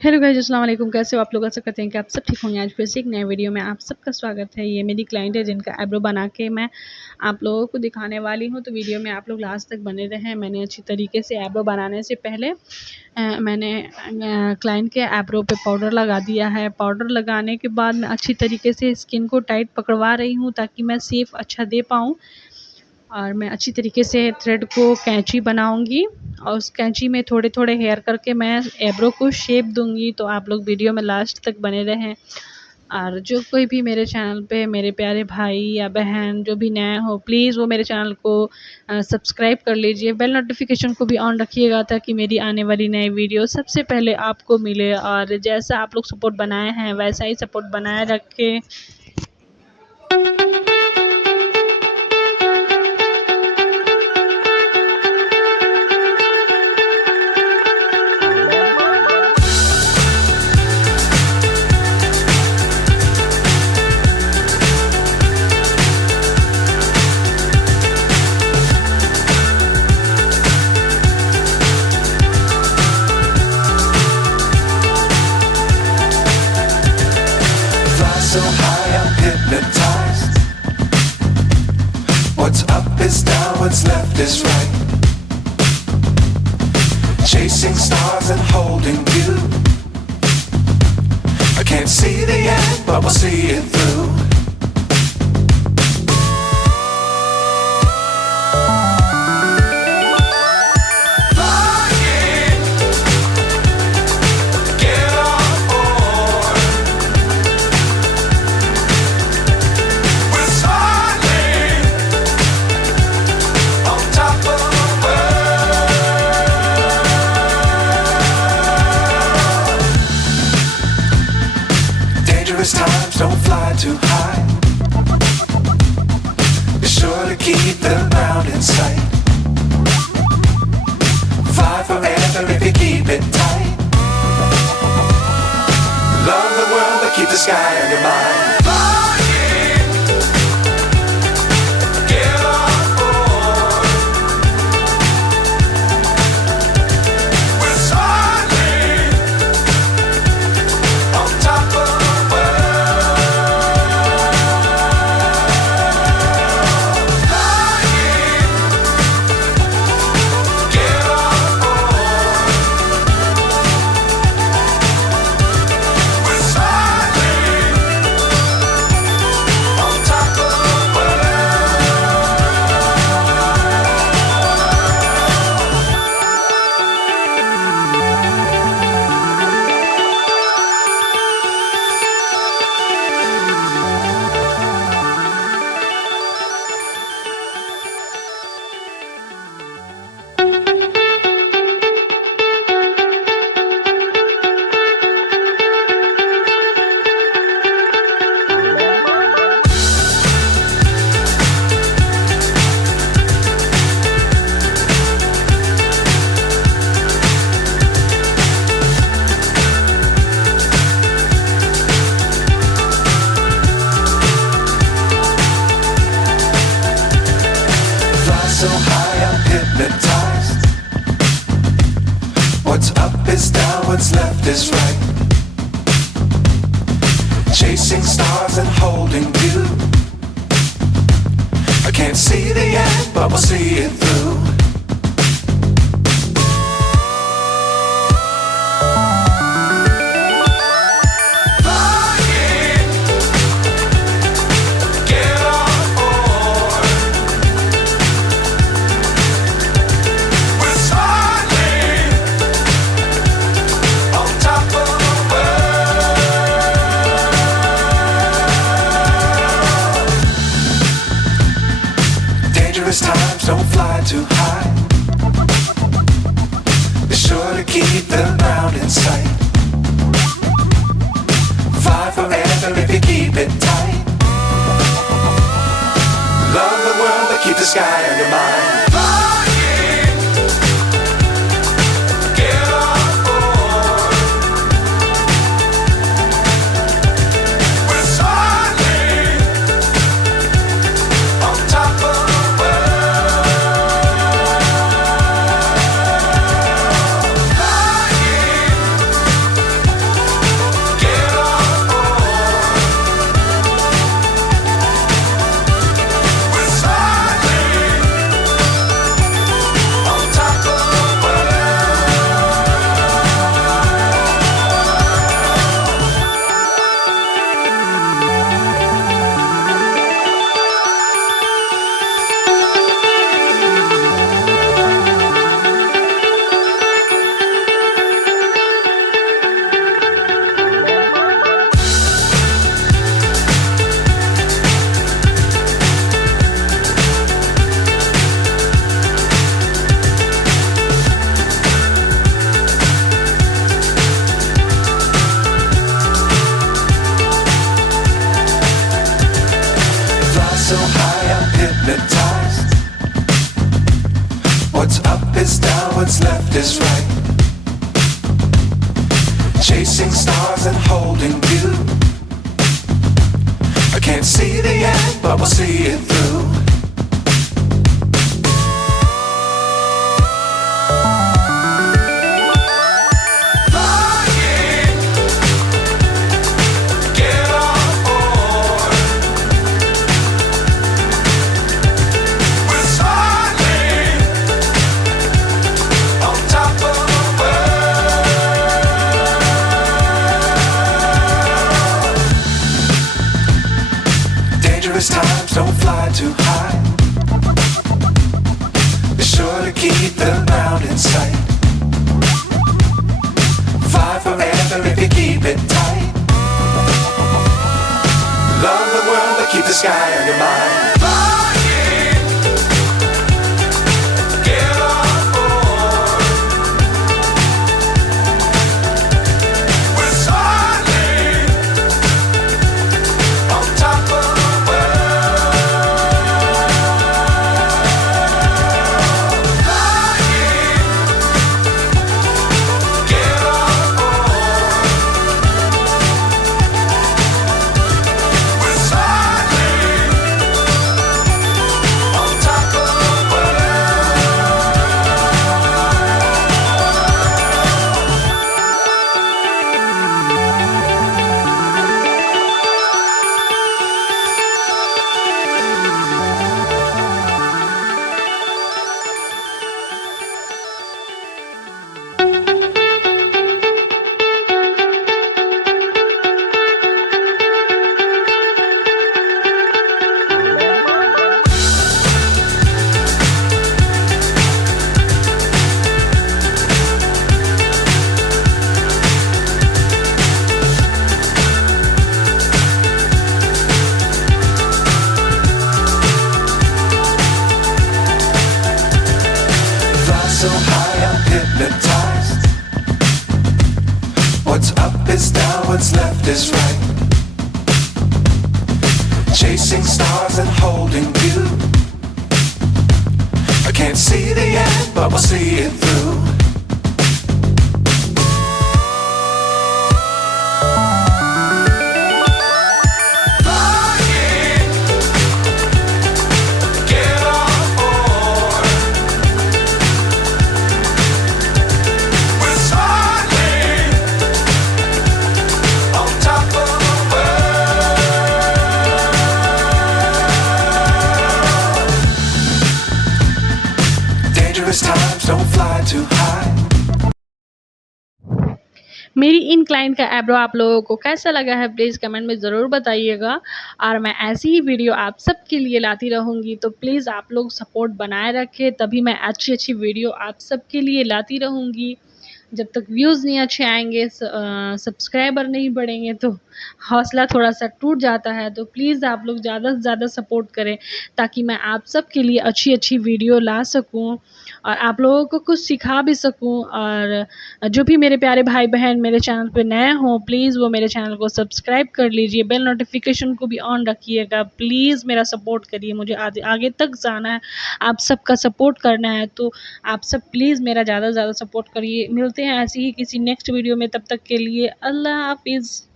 Hello guys, अस्सलाम वालेकुम। कैसे हो आप लोग? आशा करते हैं कि आप सब ठीक होंगे। आज फिर से एक नए वीडियो में आप सबका स्वागत है। ये मेरी क्लाइंट है जिनका आईब्रो बना के मैं आप लोगों को दिखाने वाली हूँ, तो वीडियो में आप लोग लास्ट तक बने रहें। मैंने अच्छी तरीके से आईब्रो बनाने से पहले मैंने क्लाइंट के आईब्रो पे पाउडर लगा दिया है। पाउडर लगाने के बाद मैं अच्छी तरीके से स्किन को टाइट पकड़वा रही हूँ ताकि मैं शेप अच्छा दे पाऊँ। और मैं अच्छी तरीके से थ्रेड को कैंची बनाऊंगी और उस कैंची में थोड़े थोड़े हेयर करके मैं एब्रो को शेप दूंगी। तो आप लोग वीडियो में लास्ट तक बने रहें। और जो कोई भी मेरे चैनल पे मेरे प्यारे भाई या बहन जो भी नए हो, प्लीज़ वो मेरे चैनल को सब्सक्राइब कर लीजिए। बेल नोटिफिकेशन को भी ऑन रखिएगा ताकि मेरी आने वाली नई वीडियो सबसे पहले आपको मिले। और जैसा आप लोग सपोर्ट बनाए हैं वैसा ही सपोर्ट बनाए रखें। So high I'm hypnotized. What's up is down, what's left is right. Chasing stars and holding you. I can't see the end, but we'll see it through. Times don't fly too high. Be sure to keep the ground in sight. Fly forever if you keep it tight. Love the world but keep the sky on your mind. So high I'm hypnotized. What's up is down, what's left is right. Chasing stars and holding you. I can't see the end, but we'll see it through. Times don't fly too high. is right. Chasing stars and holding you. I can't see the end, but we'll see it through. Times don't fly too high. Be sure to keep the ground in sight. Fly forever if you keep it tight. Love the world but keep the sky on your mind. So high I'm hypnotized. What's up is down, what's left is right. Chasing stars and holding you. I can't see the end, but we'll see it through. Times don't fly too high. मेरी इन क्लाइंट का एब्रो आप लोगों को कैसा लगा है please comment में ज़रूर बताइएगा। और मैं ऐसी ही वीडियो आप सबके लिए लाती रहूँगी, तो प्लीज़ आप लोग सपोर्ट बनाए रखें, तभी मैं अच्छी अच्छी वीडियो आप सबके लिए लाती रहूँगी। जब तक व्यूज़ नहीं अच्छे आएंगे, सब्सक्राइबर नहीं बढ़ेंगे, तो हौसला थोड़ा सा टूट जाता है। तो प्लीज़ आप लोग ज़्यादा से ज़्यादा सपोर्ट करें, ताकि मैं आप सबके लिए अच्छी अच्छी वीडियो ला सकूं और आप लोगों को कुछ सिखा भी सकूं। और जो भी मेरे प्यारे भाई बहन मेरे चैनल पे नए हों, प्लीज़ वो मेरे चैनल को सब्सक्राइब कर लीजिए, बेल नोटिफिकेशन को भी ऑन रखिएगा। प्लीज़ मेरा सपोर्ट करिए, मुझे आगे तक जाना है, आप सबका सपोर्ट करना है। तो आप सब प्लीज़ मेरा ज़्यादा से ज़्यादा सपोर्ट करिए। मिलते हैं ऐसी ही किसी नेक्स्ट वीडियो में, तब तक के लिए अल्लाह हाफिज़।